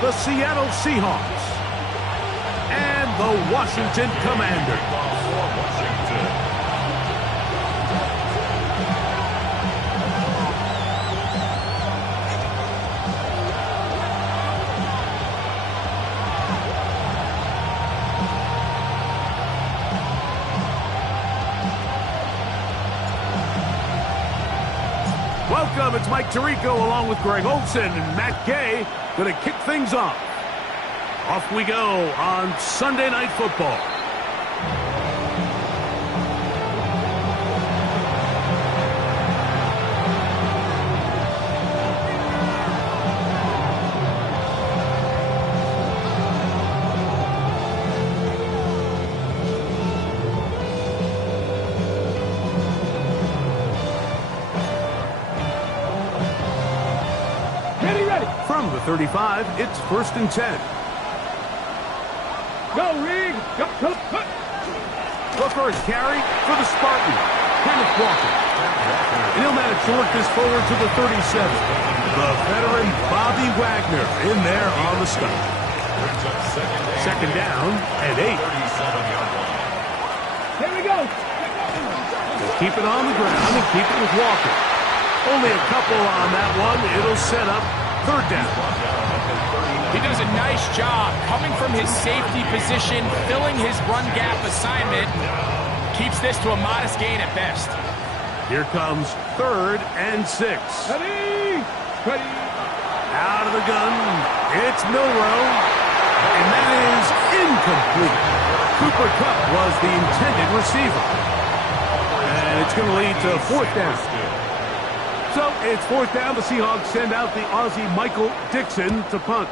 the Seattle Seahawks, and the Washington Commanders. Welcome, it's Mike Tirico along with Greg Olsen and Matt Gay going to kick things off. Off we go on Sunday Night Football. From the 35, it's 1st and 10. Go, Reed! Go, go, go. The first carry for the Spartan, Kenneth Walker. And he'll manage to work this forward to the 37. The veteran Bobby Wagner in there on the stop. Second down and 8. Here we go. We'll keep it on the ground and keep it with Walker. Only a couple on that one. It'll set up 3rd down. He does a nice job coming from his safety position, filling his run gap assignment. Keeps this to a modest gain at best. Here comes 3rd and 6. Ready! Ready! Out of the gun, it's Milroe, and that is incomplete. Cooper Kupp was the intended receiver. And it's going to lead to 4th down. So it's 4th down. The Seahawks send out the Aussie Michael Dixon to punt.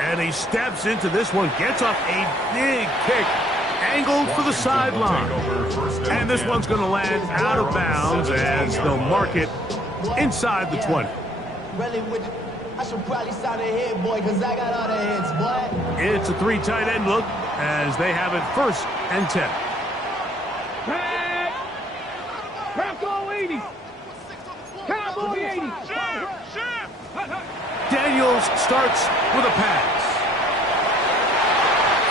And he steps into this one, gets up a big kick, angled for the sideline. And this one's going to land out of bounds as they'll mark it inside the 20. I should probably start a hit, boy, because I got all the hits, boy. It's a 3 tight end look as they have it 1st and 10. Cowboy 80. Cowboy 80. Daniels starts with a pass.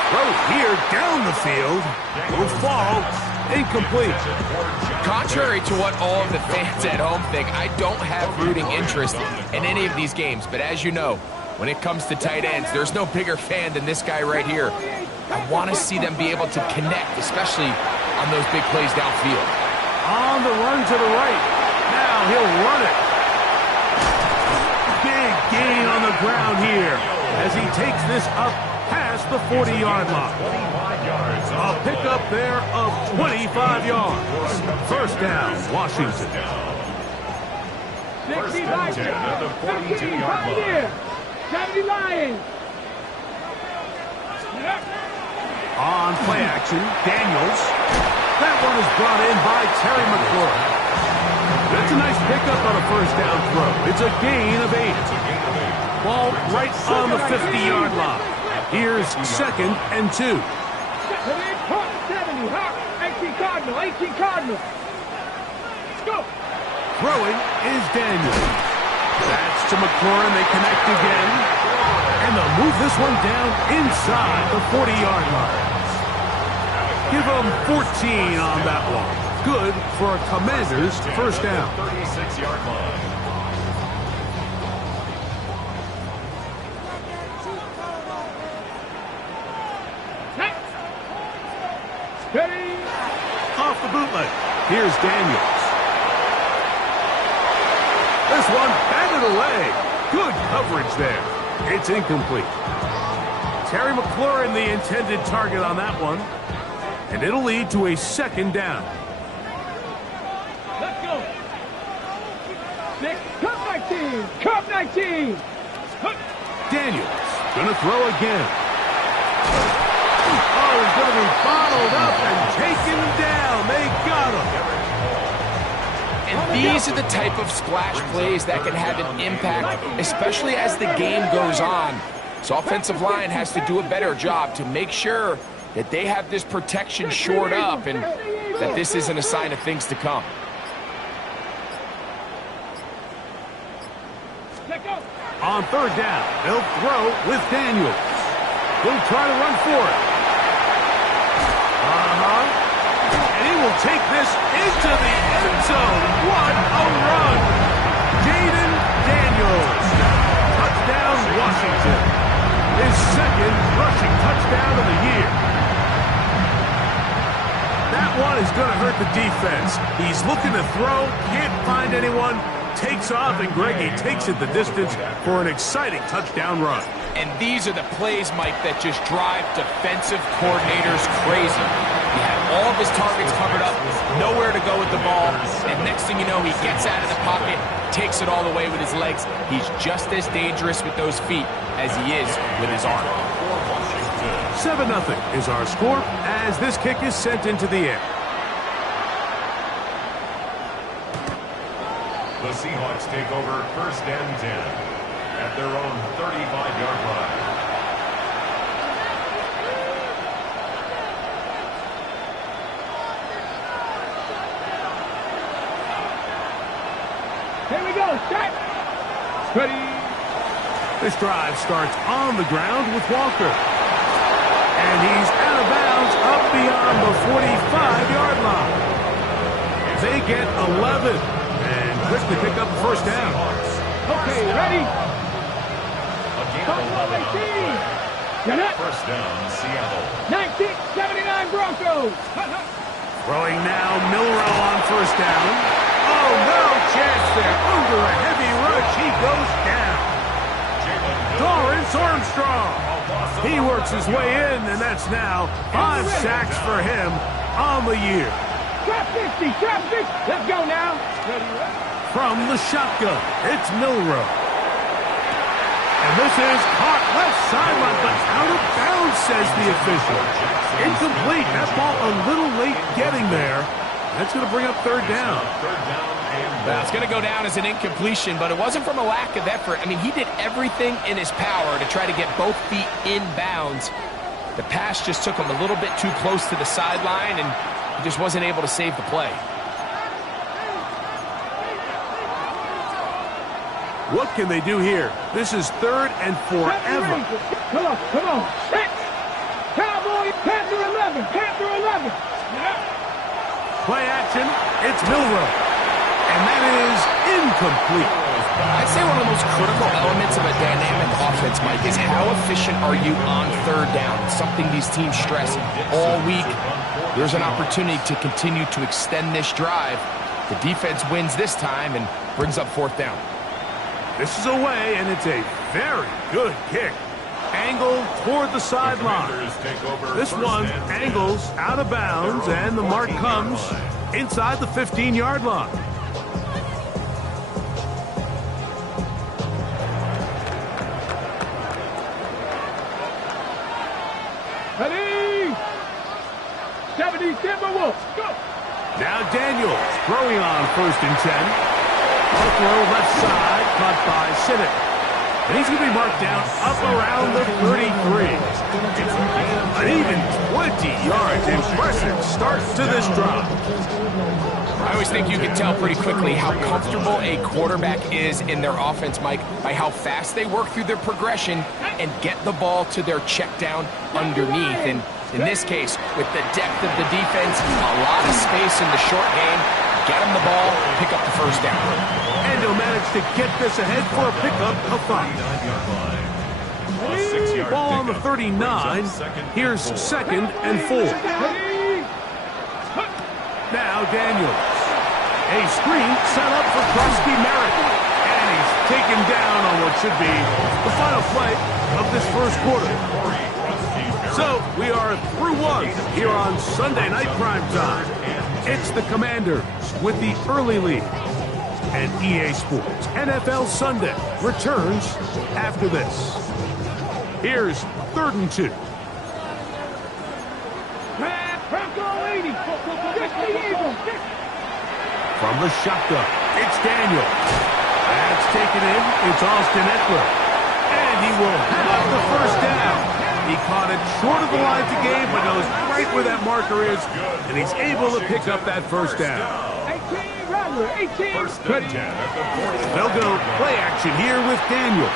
Throw here down the field. Will fall. Incomplete. Contrary to what all of the fans at home think, I don't have rooting interest in any of these games. But as you know, when it comes to tight ends, there's no bigger fan than this guy right here. I want to see them be able to connect, especially on those big plays downfield. On the run to the right. Now he'll run it. Big gain on the ground here as he takes this up past the 40-yard line. A pickup there of 25 yards. 1st down, Washington. 60 right there. 50 right there. 70 Lions. On play action, Daniels. That one is brought in by Terry McLaurin. That's a nice pickup on a 1st down throw. It's a gain of 8. Ball right on the 50-yard line. Here's 2nd and 2. 70, 18 Cardinal, 18 Cardinal. Go. Throwing is Daniels. That's to McLaurin. They connect again. And they'll move this one down inside the 40-yard line. Give them 14 on that one. Good for a Commanders 1st down. 36-yard line. Ready. Off the bootleg. Here's Daniels. This one batted away. Good coverage there. It's incomplete. Terry McLaurin, the intended target on that one. And it'll lead to a 2nd down. Let's go. 6. Cup 19. Cup 19. Daniels gonna throw again. Oh, he's gonna be bottled up and taken down. They got him. And these are the type of splash plays that can have an impact, especially as the game goes on. So offensive line has to do a better job to make sure that they have this protection shored up and that this isn't a sign of things to come. On third down, they'll throw with Daniels. He'll try to run for it. And he will take this into the end zone. What a run! Jayden Daniels. Touchdown, Washington. His second rushing touchdown of the year. That one is going to hurt the defense. He's looking to throw, can't find anyone, takes off, and Greggy takes it the distance for an exciting touchdown run. And these are the plays, Mike, that just drive defensive coordinators crazy. He had all of his targets covered up, nowhere to go with the ball, and next thing you know, he gets out of the pocket, takes it all the way with his legs. He's just as dangerous with those feet as he is with his arm. 7-0 is our score as this kick is sent into the air. The Seahawks take over first and 10 at their own 35-yard line. Here we go. Set. Ready. This drive starts on the ground with Walker. And he's out of bounds up beyond the 45-yard line. They get 11 and quickly pick up the first down. Okay, ready? First down, Seattle. 1979 Broncos. Throwing now, Milrow on first down. Oh, no chance there. Under a heavy rush, he goes down. Dorrance Armstrong. He works his way in, and that's now 5 sacks for him on the year. Trap 50, trap 50. Let's go now. From the shotgun, it's Milrow. And this is caught left sideline, but out of bounds, says the official. Incomplete. That ball a little late getting there. That's going to bring up third down. Well, it's going to go down as an incompletion, but it wasn't from a lack of effort. I mean, he did everything in his power to try to get both feet in bounds. The pass just took him a little bit too close to the sideline, and he just wasn't able to save the play. What can they do here? This is third and forever. Come on, come on. Set. Cowboy, Panther 11, Panther 11. Play action, it's Milrow. And that is incomplete. I'd say one of the most critical elements of a dynamic offense, Mike, is how efficient are you on third down? It's something these teams stress all week. There's an opportunity to continue to extend this drive. The defense wins this time and brings up fourth down. This is away, and it's a very good kick. Angled toward the sideline. This one angles out of bounds, and the mark comes inside the 15-yard line. Ready? 70 Timberwolves. Go. Now Daniels throwing on first and 10. Ball throw left side, caught by Sinnott. And he's going to be marked down up around the 33. An even 20 yards. Impressive start to this drive. I always think you can tell pretty quickly how comfortable a quarterback is in their offense, Mike, by how fast they work through their progression and get the ball to their check down underneath. And in this case, with the depth of the defense, a lot of space in the short game, get him the ball, pick up the first down. And he'll manage to get this ahead for a pickup of 5. Ball on the 39. Here's second and 4. Now Daniels. A screen set up for Krusty Merritt. And he's taken down on what should be the final play of this first quarter. So we are through one here on Sunday Night Primetime. It's the Commanders with the early lead. And EA Sports NFL Sunday returns after this. Here's 3rd and 2. From the shotgun, it's Daniel. That's taken in. It's Austin Eckler. And he will have the first down. He caught it short of the line to gain, but knows right where that marker is, and he's able to pick up that first down. 18. They'll go play action here with Daniels.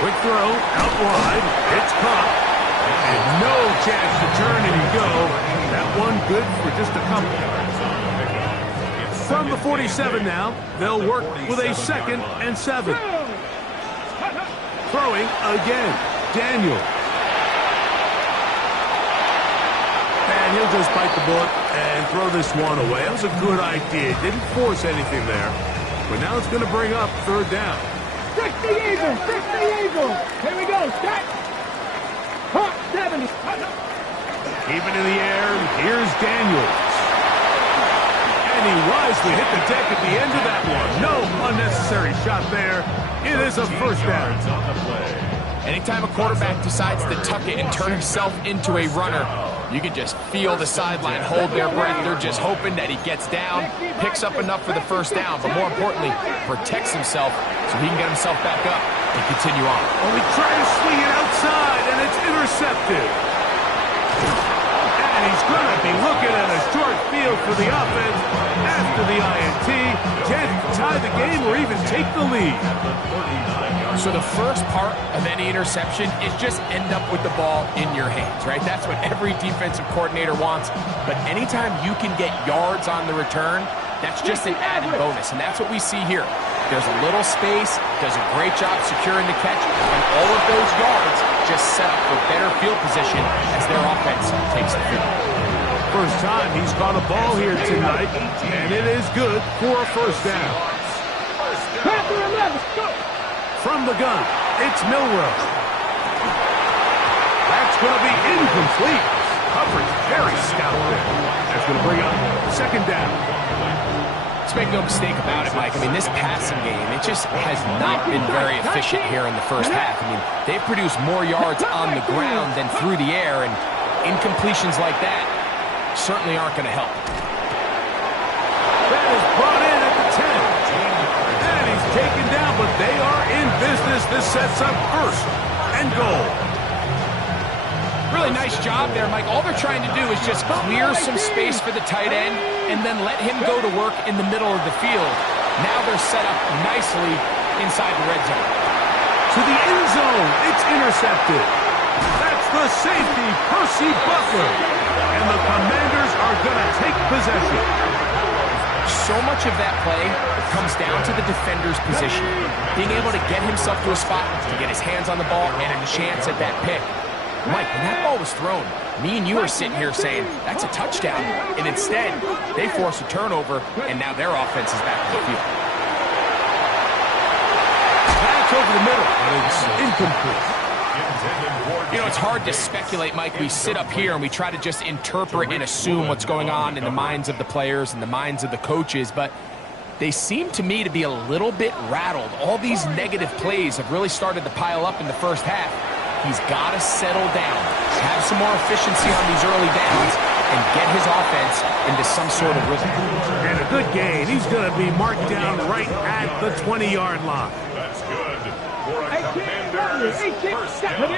Quick throw, out wide. It's caught. And no chance to turn, and you go. That one good for just a couple. From the 47 now, they'll work with a 2nd and 7. Throwing again, Daniel. And he'll just bite the bullet and throw this one away. That was a good idea. Didn't force anything there. But now it's going to bring up 3rd down. 60 Eagle! 60 Eagle! Here we go, set! Hawk 70! Keep it in the air. Here's Daniels. And he wisely hit the deck at the end of that one. No unnecessary shot there. It is a 1st down. Anytime a quarterback decides to tuck it and turn himself into a runner, you can just feel the sideline hold their breath. They're just hoping that he gets down, picks up enough for the 1st down, but more importantly, protects himself so he can get himself back up and continue on. Oh, he tried to swing it outside, and it's intercepted. And he's going to be looking at a short field for the offense after the INT. Chance to tie the game or even take the lead. So the first part of any interception is just end up with the ball in your hands, right? That's what every defensive coordinator wants. But anytime you can get yards on the return, that's just an added bonus. And that's what we see here. There's a little space, does a great job securing the catch, and all of those yards just set up for better field position as their offense takes the field. First time he's caught a ball here tonight, and it is good for a 1st down. Panther 11, go! From the gun, it's Milroe. That's going to be incomplete. Coverage very stout there. That's going to bring up 2nd down. Let's make no mistake about it, Mike. I mean, this passing game, it just has not been very efficient here in the 1st half. I mean, they've produced more yards on the ground than through the air, and incompletions like that certainly aren't going to help. That is brought in at the 10. And he's taken down, but they are in business. This sets up 1st and goal. Really nice job there, Mike. All they're trying to do is just clear some space for the tight end and then let him go to work in the middle of the field. Now they're set up nicely inside the red zone. To the end zone. It's intercepted. That's the safety, Percy Butler. And the Commanders are going to take possession. So much of that play comes down to the defender's position. Being able to get himself to a spot to get his hands on the ball and a chance at that pick. Mike, when that ball was thrown, me and you are sitting here saying, that's a touchdown. And instead, they force a turnover, and now their offense is back to the field. Back over the middle, but it's incomplete. You know, it's hard to speculate, Mike. We sit up here and we try to just interpret and assume what's going on in the minds of the players and the minds of the coaches, but they seem to me to be a little bit rattled. All these negative plays have really started to pile up in the 1st half. He's got to settle down, have some more efficiency on these early downs, and get his offense into some sort of rhythm. And a good gain. He's going to be marked down right at the 20-yard line. That's good for a Commanders 1st down.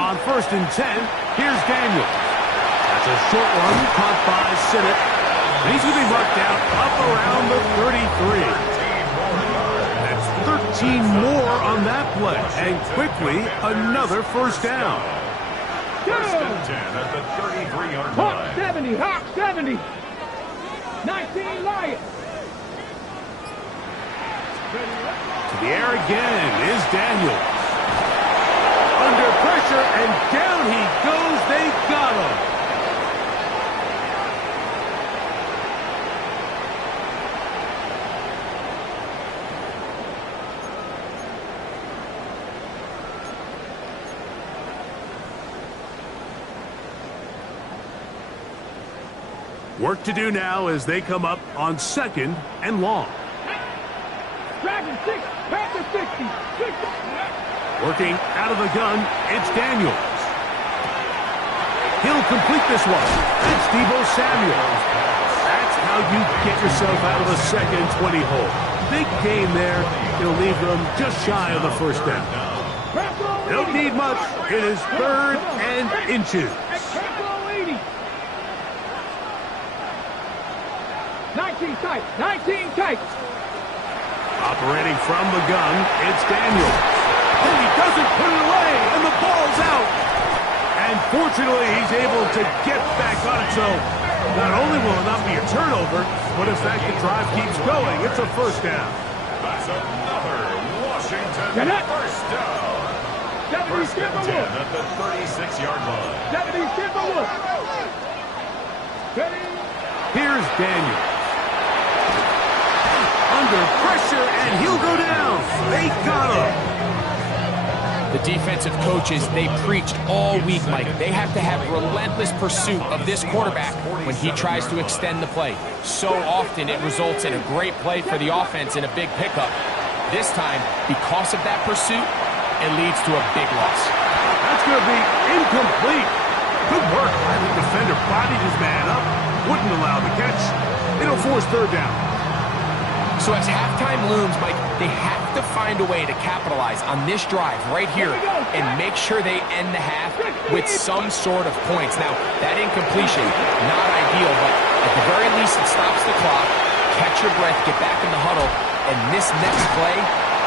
On 1st and 10, here's Daniel. That's a short one caught by Sinnott. And he's going to be marked down up around the 33. 13 more on that play, and quickly another 1st down. 1st and 10 at the 33-yard Hawk line. 70, Hawk 70. 19 Lions. To the air again is Daniels. Under pressure, and down he goes. They got him. Work to do now as they come up on 2nd and long. Dragon 6, Panther 60, 60. Working out of the gun, it's Daniels. He'll complete this one. It's Deebo Samuel. That's how you get yourself out of a 2nd and 20 hole. Big gain there. It'll leave them just shy of the 1st down. They don't need much. It is 3rd and inches. 19 tight, 19 tight. Operating from the gun, it's Daniels. and he doesn't put it away, and the ball's out. And fortunately, he's able to get back on it, so not only will it not be a turnover, but in fact the drive keeps going. It's a first down. That's another Washington first down. First and 10 at the 36-yard line. Here's Daniels. Under pressure, and he'll go down. They got him. The defensive coaches, they preached all week, Mike. They have to have relentless pursuit of this quarterback when he tries to extend the play. So often it results in a great play for the offense and a big pickup. This time, because of that pursuit, it leads to a big loss. That's going to be incomplete. Good work by the defender. Bodied his man up. Wouldn't allow the catch. It'll force third down. So as halftime looms, Mike, they have to find a way to capitalize on this drive right here and make sure they end the half with some sort of points. Now, that incompletion, not ideal, but at the very least it stops the clock. Catch your breath, get back in the huddle, and this next play,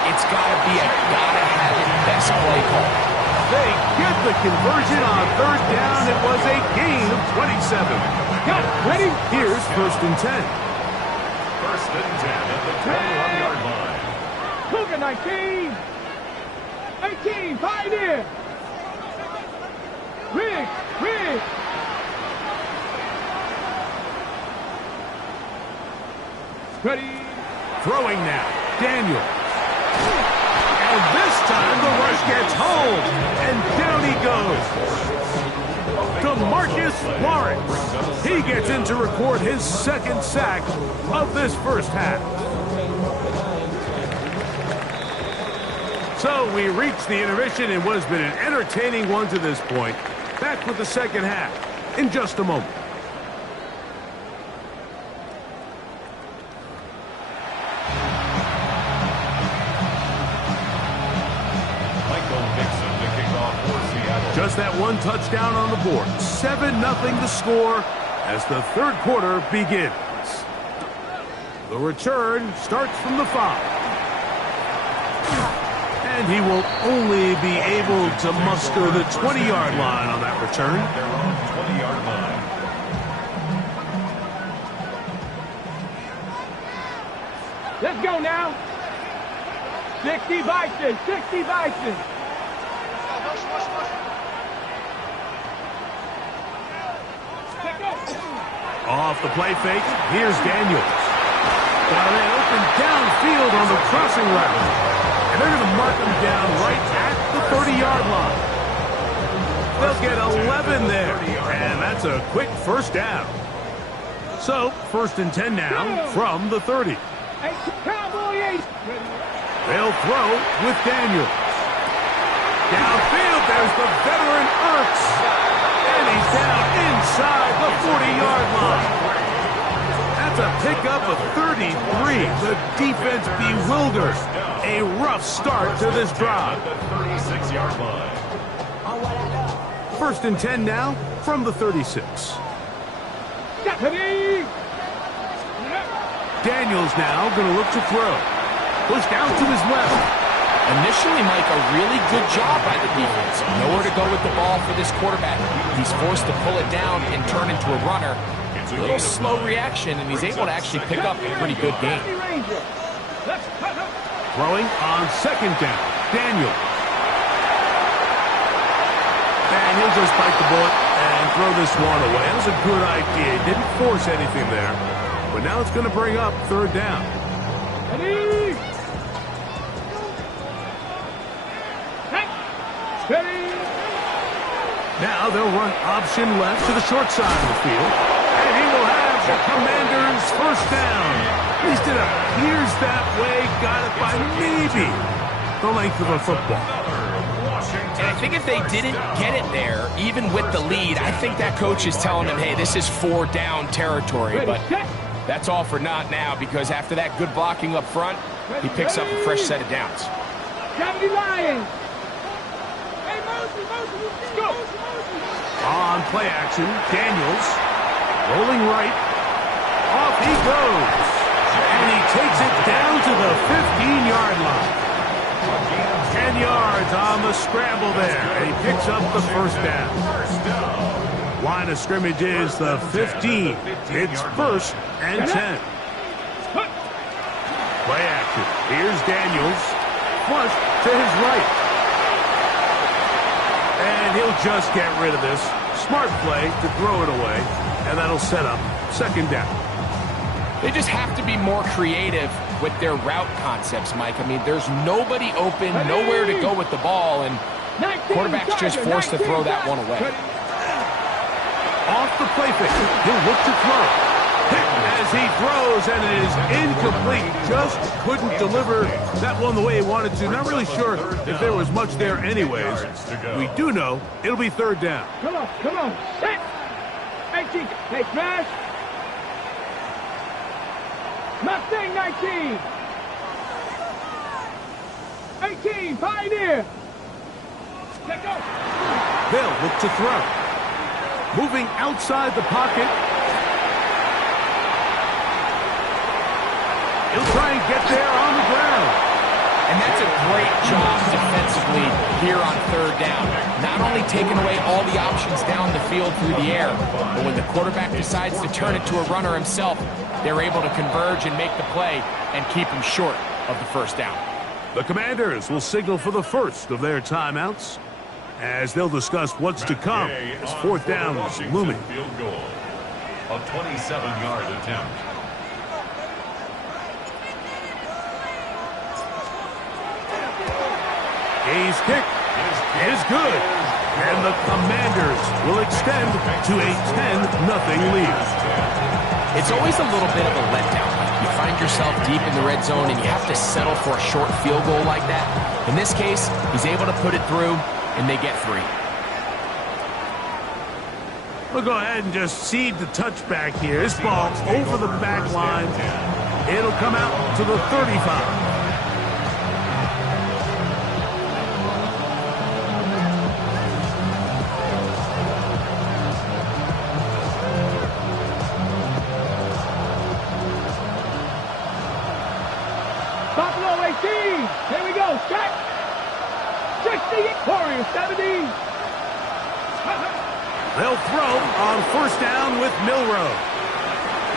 it's got to be a gotta-have-it best play call. They get the conversion on third down. It was a gain of 27. Got it. Ready? Here's first and 10. First and 10 at the 21-yard line. Cougar 19. 18. Pioneer. Rig. Ready. Throwing now. Daniels. And this time the rush gets home. And down he goes. DeMarcus Lawrence. He gets in to record his second sack of this first half. So we reach the intermission in what has been an entertaining one to this point. Back with the second half in just a moment. Just that one touchdown on the board. 7-0 the score as the third quarter begins. The return starts from the 5. And he will only be able to muster the 20-yard line on that return. Their own 20-yard line. Let's go now. 60 Bison. Off the play fake, here's Daniels. Now they open downfield on the crossing route. And they're going to mark him down right at the 30-yard line. They'll get 11 there. And that's a quick first down. So, first and 10 now from the 30. They'll throw with Daniels. Downfield, there's the veteran Ertz. And he's down inside the 40-yard line. That's a pickup of 33. The defense bewildered. A rough start to this drive. At the 36-yard line. First and 10 now from the 36. Daniels now going to look to throw. Pushed out to his left. Initially, Mike, a really good job by the defense. Nowhere to go with the ball for this quarterback. He's forced to pull it down and turn into a runner. A little slow reaction, and he's able to actually pick up a pretty good game. Throwing on second down. Daniel. And he'll just bite the bullet and throw this one away. That was a good idea. He didn't force anything there. But now it's going to bring up third down. Now they'll run option left to the short side of the field. And he will have the Commanders' first down. At least it appears that way. Got it by maybe the length of a football. And I think if they didn't get it there, even with the lead, I think that coach is telling them, hey, this is 4-down territory. But that's all for naught now, because after that good blocking up front, he picks up a fresh set of downs. Lions. On play action, Daniels rolling right. Off he goes. And he takes it down to the 15-yard line. 10 yards on the scramble there, and he picks up the first down. Line of scrimmage is the 15. It's 1st and 10. Play action. Here's Daniels. Flush to his right. And he'll just get rid of this. Smart play to throw it away, and that'll set up 2nd down. They just have to be more creative with their route concepts, Mike. I mean, there's nobody open, nowhere to go with the ball, and quarterback's just forced to throw that one away. Off the play fake. He'll look to throw. Hit as he throws, and it is incomplete. Just couldn't deliver that one the way he wanted to. Not really sure if there was much there anyways. We do know it'll be 3rd down. Come on. Set. 18. Hey, smash. Mustang 19. 18. Pioneer. Check out. They'll look to throw. Moving outside the pocket. He'll try and get there on the ground. And that's a great job defensively here on 3rd down. Not only taking away all the options down the field through the air, but when the quarterback decides to turn it to a runner himself, they're able to converge and make the play and keep him short of the 1st down. The Commanders will signal for the first of their timeouts as they'll discuss what's to come as 4th down is looming. Field goal. A 27-yard attempt. Gay's kick is good, and the Commanders will extend to a 10-0 lead. It's always a little bit of a letdown. You find yourself deep in the red zone, and you have to settle for a short field goal like that. In this case, he's able to put it through, and they get 3. We'll go ahead and just cede the touchback here. This ball over the back line. It'll come out to the 35. Buffalo 18. Here we go. Check. 60. Warriors 70. They'll throw on 1st down with Milroe.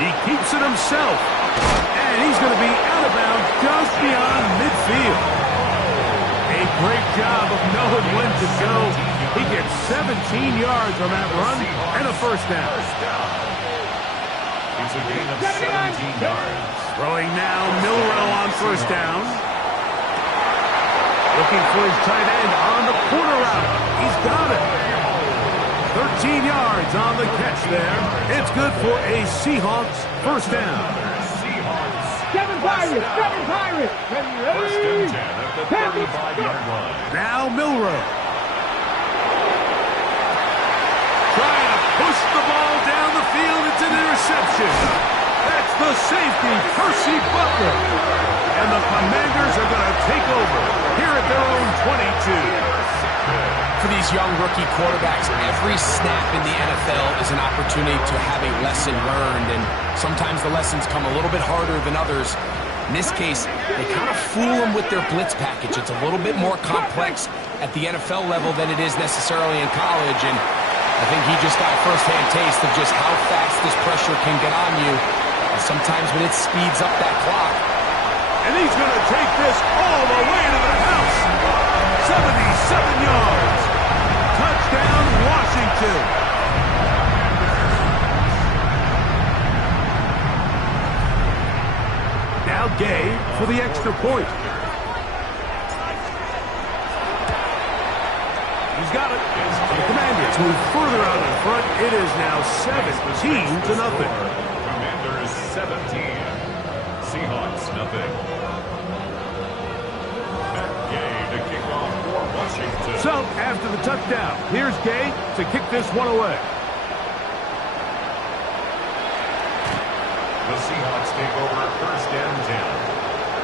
He keeps it himself, and he's going to be out of bounds just beyond midfield. A great job of knowing when to go. He gets 17 yards on that run and a 1st down. It's a gain of 17 yards. Throwing now, Milroe on 1st down. Looking for his tight end on the corner route. He's got it. 13 yards on the catch there. It's good for a Seahawks 1st down. Seven Pirates. Ready. 1st and 10 at the 35-yard line. Now Milroe. Trying to push the ball down the field. It's an interception. That's the safety, Percy Butler. And the Commanders are going to take over here at their own 22. For these young rookie quarterbacks, every snap in the NFL is an opportunity to have a lesson learned, and sometimes the lessons come a little bit harder than others. In this case, they kind of fool them with their blitz package. It's a little bit more complex at the NFL level than it is necessarily in college, and I think he just got a first-hand taste of just how fast this pressure can get on you, and sometimes when it speeds up that clock. And he's going to take this all the way to the house. 77 yards. Touchdown, Washington. Now Gay for the extra point. He's got it. The Commanders move further out in front. It is now 17-0. Commanders 17. Seahawks nothing. So, after the touchdown, here's Gay to kick this one away. The Seahawks take over 1st and 10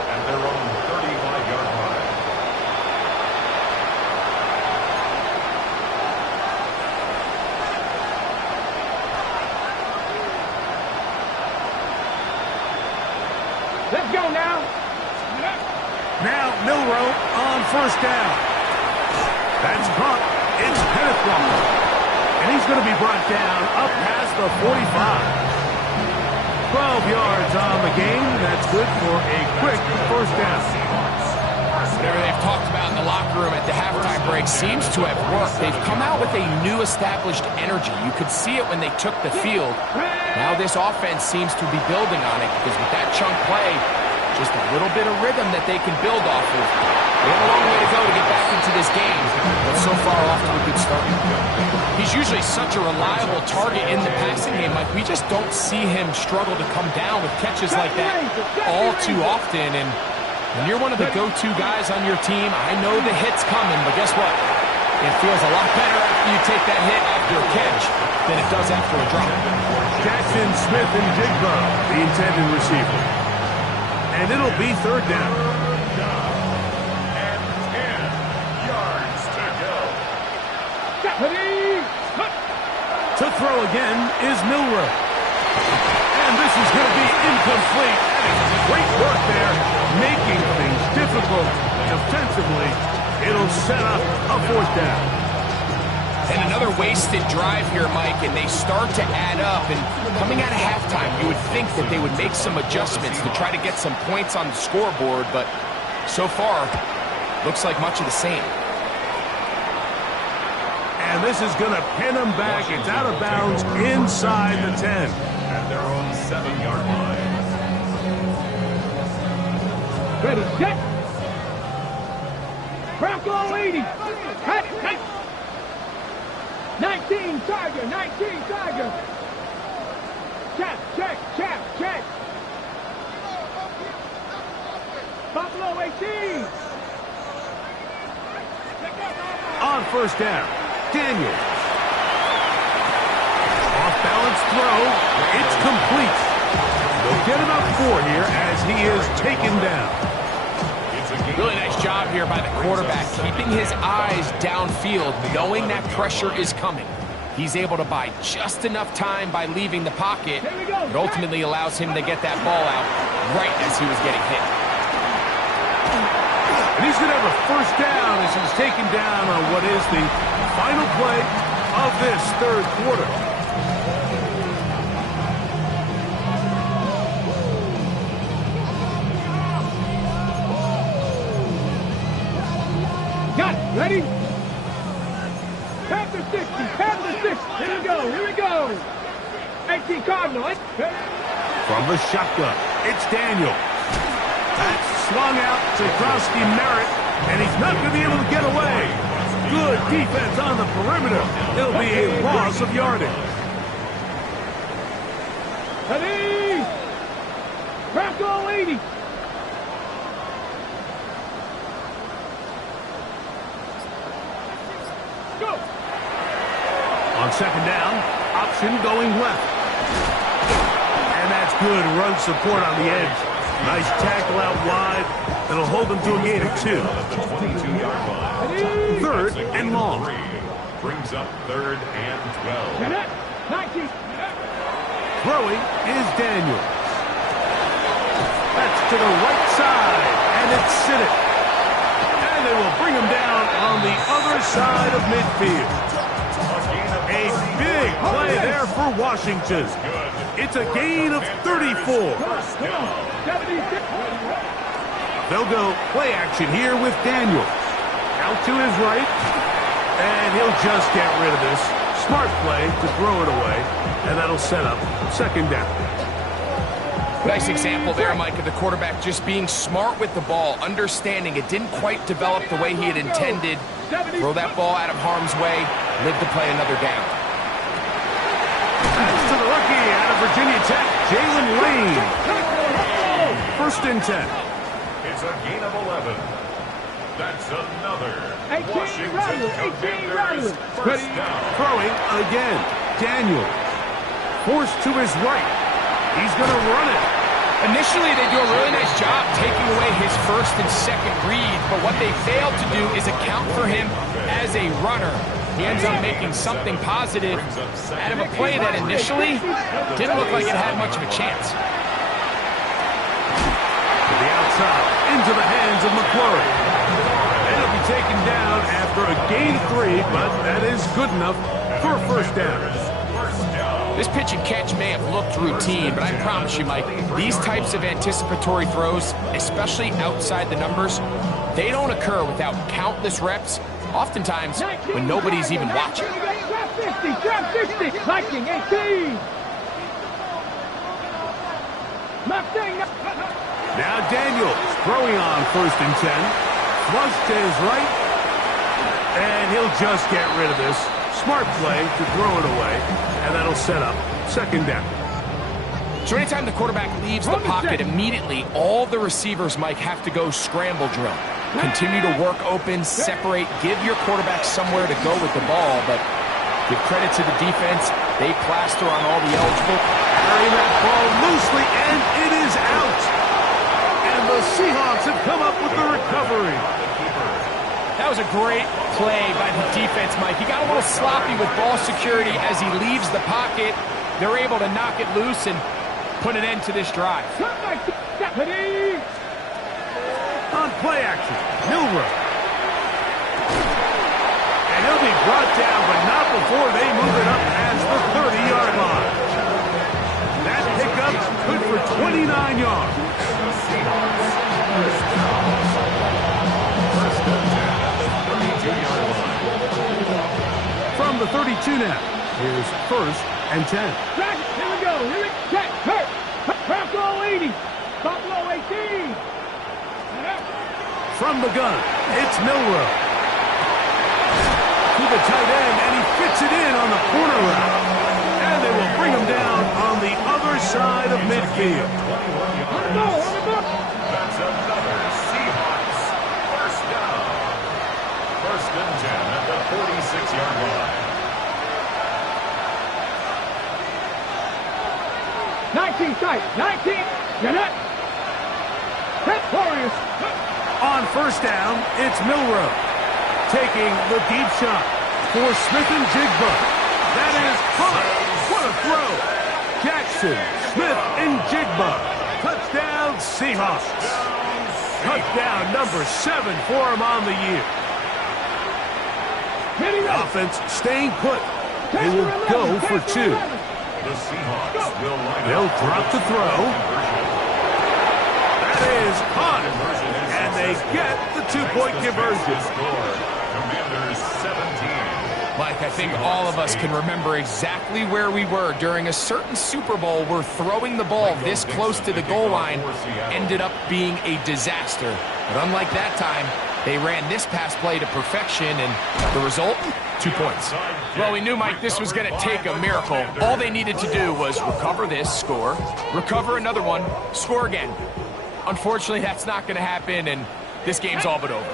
at their own 35-yard line. Let's go now. Now Milroe on first down. That's caught. It's Kenneth Walker. And he's going to be brought down up past the 45. 12 yards on the game. That's good for a quick first down. Whatever they've talked about in the locker room at the halftime break seems to have worked. They've come out with a new established energy. You could see it when they took the field. Now this offense seems to be building on it because with that chunk play, just a little bit of rhythm that they can build off of. They have a long way to go to get back into this game, but so far off to a good start. He's usually such a reliable target in the passing game. Like, we just don't see him struggle to come down with catches like that all too often. And when you're one of the go-to guys on your team, I know the hit's coming, but guess what? It feels a lot better after you take that hit after a catch than it does after a drop. Jackson Smith and Jigba, the intended receiver. And it'll be third down. And 10 yards to go. To throw again is Milroe. And this is going to be incomplete. Great work there, making things difficult defensively. It'll set up a fourth down. And another wasted drive here, Mike, and they start to add up. And coming out of halftime, you would think that they would make some adjustments to try to get some points on the scoreboard, but so far, looks like much of the same. And this is going to pin them back. It's out of bounds inside the 10. At their own 7-yard line. Ready, set. Bronco 80. Cut it. 19 Tiger, 19 Tiger. Check. Buffalo 18. On first down, Daniel. Off-balance throw. It's complete. They'll get about 4 here as he is taken down. Really nice job here by the quarterback, keeping his eyes downfield, knowing that pressure is coming. He's able to buy just enough time by leaving the pocket. It ultimately allows him to get that ball out right as he was getting hit. And he's going to have a first down as he's taken down on what is the final play of this third quarter. Got it. Ready? Past the 60. Here we go. 18 Cardinal. From the shotgun, it's Daniel. That's swung out to Krosky Merritt, and he's not going to be able to get away. Good defense on the perimeter. It'll be a loss of yardage. Ready? Bronco 80. Go. On second down, option going left. And that's good run support on the edge. Nice tackle out wide. That'll hold them to a gain of 2. At the 22-yard line. Third and long. Brings up 3rd and 12. 19. Throwing is Daniel. That's to the right side, and it's Siddick. And they will bring him down on the other side of midfield. A big play there for Washington. It's a gain of 34. They'll go play action here with Daniel. Out to his right, and he'll just get rid of this. Smart play to throw it away, and that'll set up second down. Nice example there, Mike, of the quarterback just being smart with the ball, understanding it didn't quite develop the way he had intended. Throw that ball out of harm's way, live to play another down. That's to the rookie out of Virginia Tech, Jalen Lane. First and 10. It's a gain of 11. That's another 18 Washington Commanders first down. Throwing again. Daniel. Forced to his right. He's going to run it. Initially, they do a really nice job taking away his first and second read, but what they failed to do is account for him as a runner. He ends up making something positive out of a play that initially didn't look like it had much of a chance. To the outside, into the hands of McClurry. taken down after a gain of 3, but that is good enough for a first down. This pitch and catch may have looked routine, but I promise you, Mike, these types of anticipatory throws, especially outside the numbers, they don't occur without countless reps, oftentimes when nobody's even watching. Drop 50, Viking 18. Now Daniels throwing on 1st and 10. Flush to his right. And he'll just get rid of this. Smart play to throw it away. And that'll set up 2nd down. So anytime the quarterback leaves the pocket, immediately all the receivers, Mike, have to go scramble drill. Continue to work open, separate, give your quarterback somewhere to go with the ball, but give credit to the defense. They plaster on all the eligible. Carrying that ball loosely, and it is out. And the Seahawks have come up with the recovery. That was a great play by the defense, Mike. He got a little sloppy with ball security as he leaves the pocket. They're able to knock it loose and put an end to this drive. On play action, Milroe. And he'll be brought down, but not before they move it up past the 30-yard line. That pickup's good for 29 yards. From the 32 now, here's 1st and 10. Here we go. Here it check. Hurt. Buffalo 80. Buffalo 18. From the gun, it's Milroe. To the tight end, and he fits it in on the corner route. And they will bring him down on the other side of midfield. That's another Seahawks first down. 1st and 10 at the 46-yard line. 19 tight. 19. Get it. That's Warriors. On 1st down, it's Milroe. Taking the deep shot for Smith and Jigba. That is caught. What a throw. Jackson, Smith, and Jigba. Touchdown, Seahawks. Touchdown number 7 for him on the year. Offense staying put. They will go for 2. The Seahawks will line They'll up drop the throw. That is caught. And they get the 2-point conversion. Commanders 17. Mike, I think all of us can remember exactly where we were during a certain Super Bowl where throwing the ball this close to the goal line ended up being a disaster. But unlike that time, they ran this pass play to perfection, and the result, 2 points. Well, we knew, Mike, this was going to take a miracle. All they needed to do was recover this, score, recover another one, score again. Unfortunately, that's not going to happen, and this game's all but over.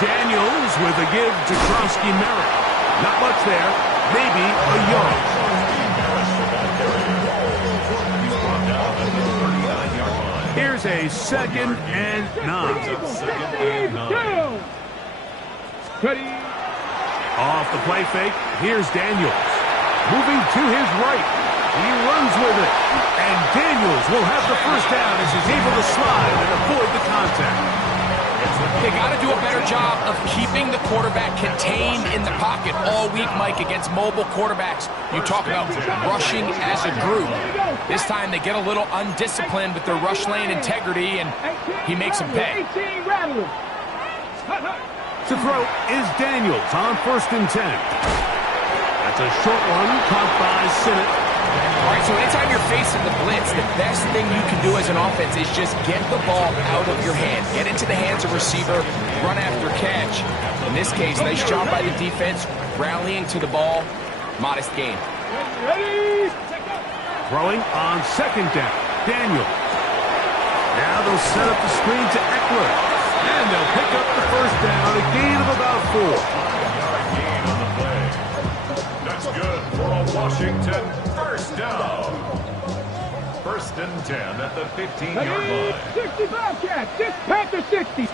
Daniels with a give to Kronsky-Merritt. Not much there, maybe a yard. Here's a 2nd and 9. Off the play fake, here's Daniels. Moving to his right. He runs with it. And Daniels will have the first down as he's able to slide and avoid the contact. They got to do a better job of keeping the quarterback contained in the pocket all week, Mike, against mobile quarterbacks. You talk about rushing as a group. This time they get a little undisciplined with their rush lane integrity, and he makes them pay. To throw is Daniels on 1st and 10. That's a short one caught by Sinnott. All right, so anytime you're facing the blitz, the best thing you can do as an offense is just get the ball out of your hand. Get into the hands of receiver, run after catch. In this case, nice job by the defense, rallying to the ball. Modest gain. Throwing on 2nd down, Daniel. Now they'll set up the screen to Eckler. And they'll pick up the first down, a gain of about 4. Gain on the play. That's good for a Washington first down. 1st and 10 at the 15-yard line. 65 catch. This Panther 60.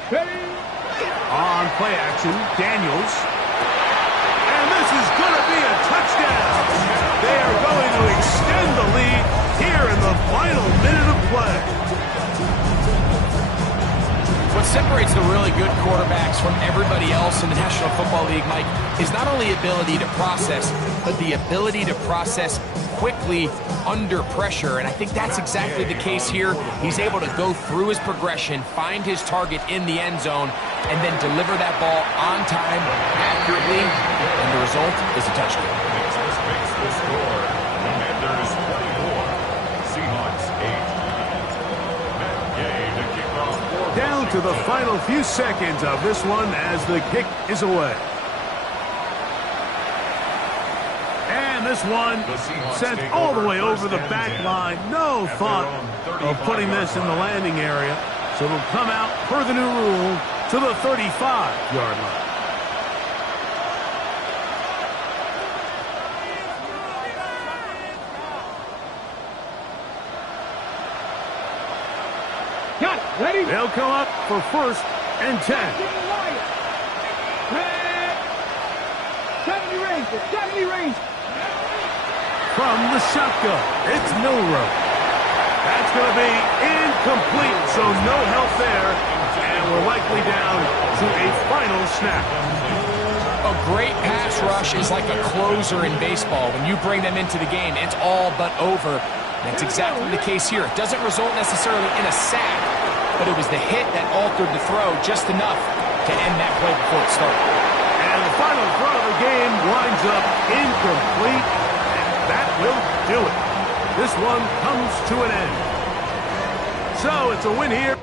On play action, Daniels. And this is going to be a touchdown. They are going to extend the lead here in the final minute of play. What's separates the really good quarterbacks from everybody else in the National Football League, Mike, is not only ability to process, but the ability to process quickly under pressure. And I think that's exactly the case here. He's able to go through his progression, find his target in the end zone, and then deliver that ball on time, accurately, and the result is a touchdown. This makes the score. Commanders 24, Seahawks 8. Matt Gay to kick off for Down to the final few seconds of this one as the kick is away. And this one sent all the way over the back line. No thought of putting this in the landing area. So it'll come out per the new rule to the 35-yard line. Got it. Ready? They'll come up for 1st and 10. 70 range. 70 range. From the shotgun, it's Milroe. That's going to be incomplete, so no help there. And we're likely down to a final snap. A great pass rush is like a closer in baseball. When you bring them into the game, it's all but over. That's exactly the case here. It doesn't result necessarily in a sack, but it was the hit that altered the throw just enough to end that play before it started. And the final throw of the game winds up incomplete, and that will do it. This one comes to an end. So it's a win here.